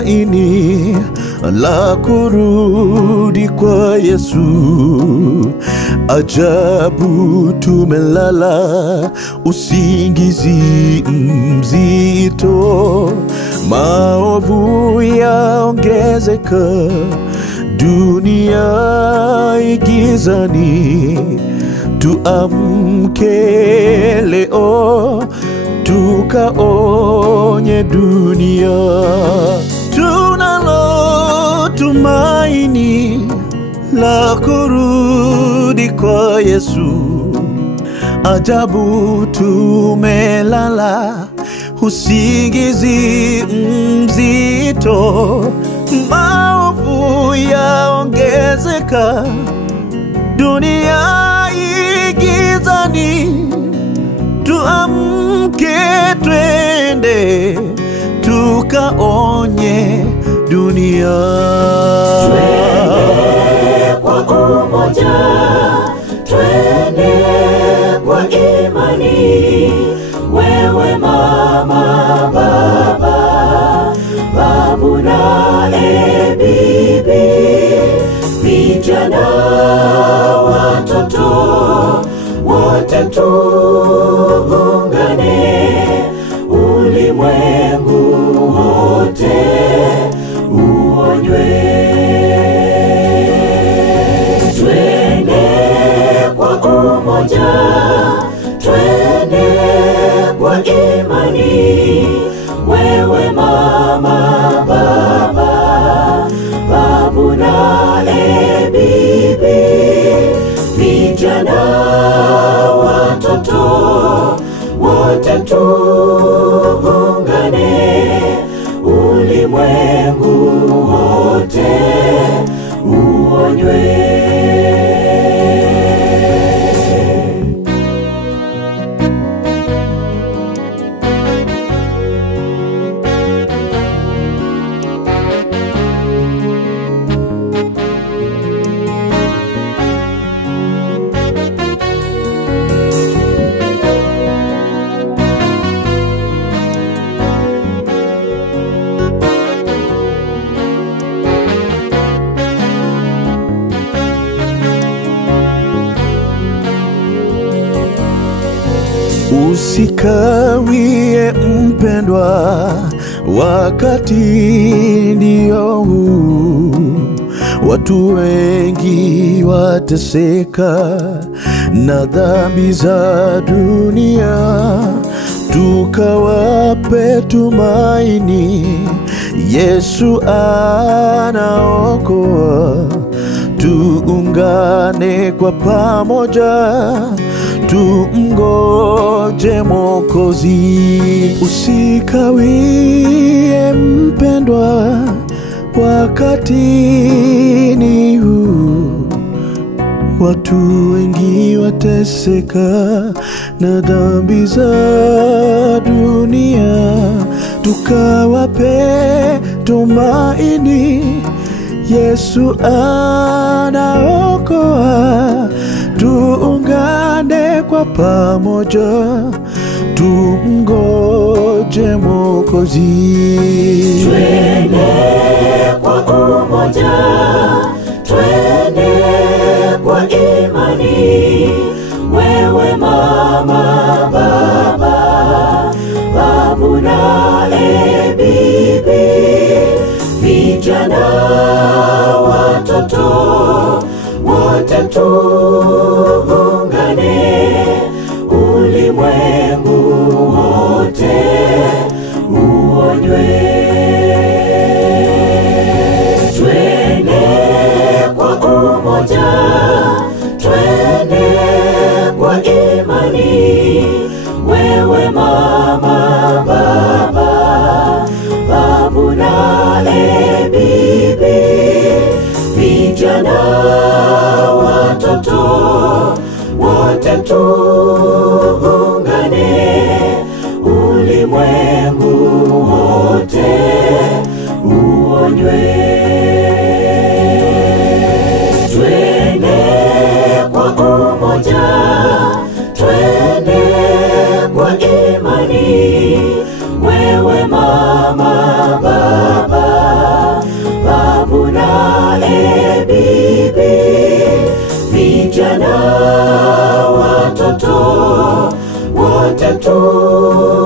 tumaini la kurudi kwa Yesu. Ajabu tumelala usingizi mzito, maovu yaongezeka, dunia igizani. Tuamke leo tukaonye dunia. Tunalo tumaini la kurudi kwa Yesu. Ajabu tumelala usingizi mzito, maovu yaongezeka, dunia igizani. Tuamke twende tukaonye dunia. Twende kwa umoja, twende kwa imani. Wewe mama, baba, babu na bibi, vijana, watoto, wote tuungane, ulimwengu wote uonywe. Twende kwa umoja, twende kwa imani. Wewe mama, baba, babu na bibi, vijana, watoto, wote tuungane, ulimwengu wote uonywe. Usikawie mpendwa, wakati ndio huu. Watu wengi wateseka na dhambi za dunia. Tukawape tumaini, Yesu anaokoa. Tuungane kwa pamoja, tumngoje Mwokozi. Usikawie mpendwa, wakati ni huu. Watu wengi wateseka na dhambi za dunia. Tukawape tumaini, Yesu anaokoa. Tuungane kwa pamoja, tumngoje Mwokozi. Twende kwa umoja, twende kwa imani. Wewe mama, baba, babu na bibi, vijana, watoto, wote tuungane, ulimwengu wote uonywe. Twende kwa umoja, twende kwa imani. Wewe mama, baba, babu na bibi, vijana, watoto, wote tuungane, ulimwengu wote uonywe. Twende kwa umoja, twende kwa imani. Wewe mama, baba, wote tu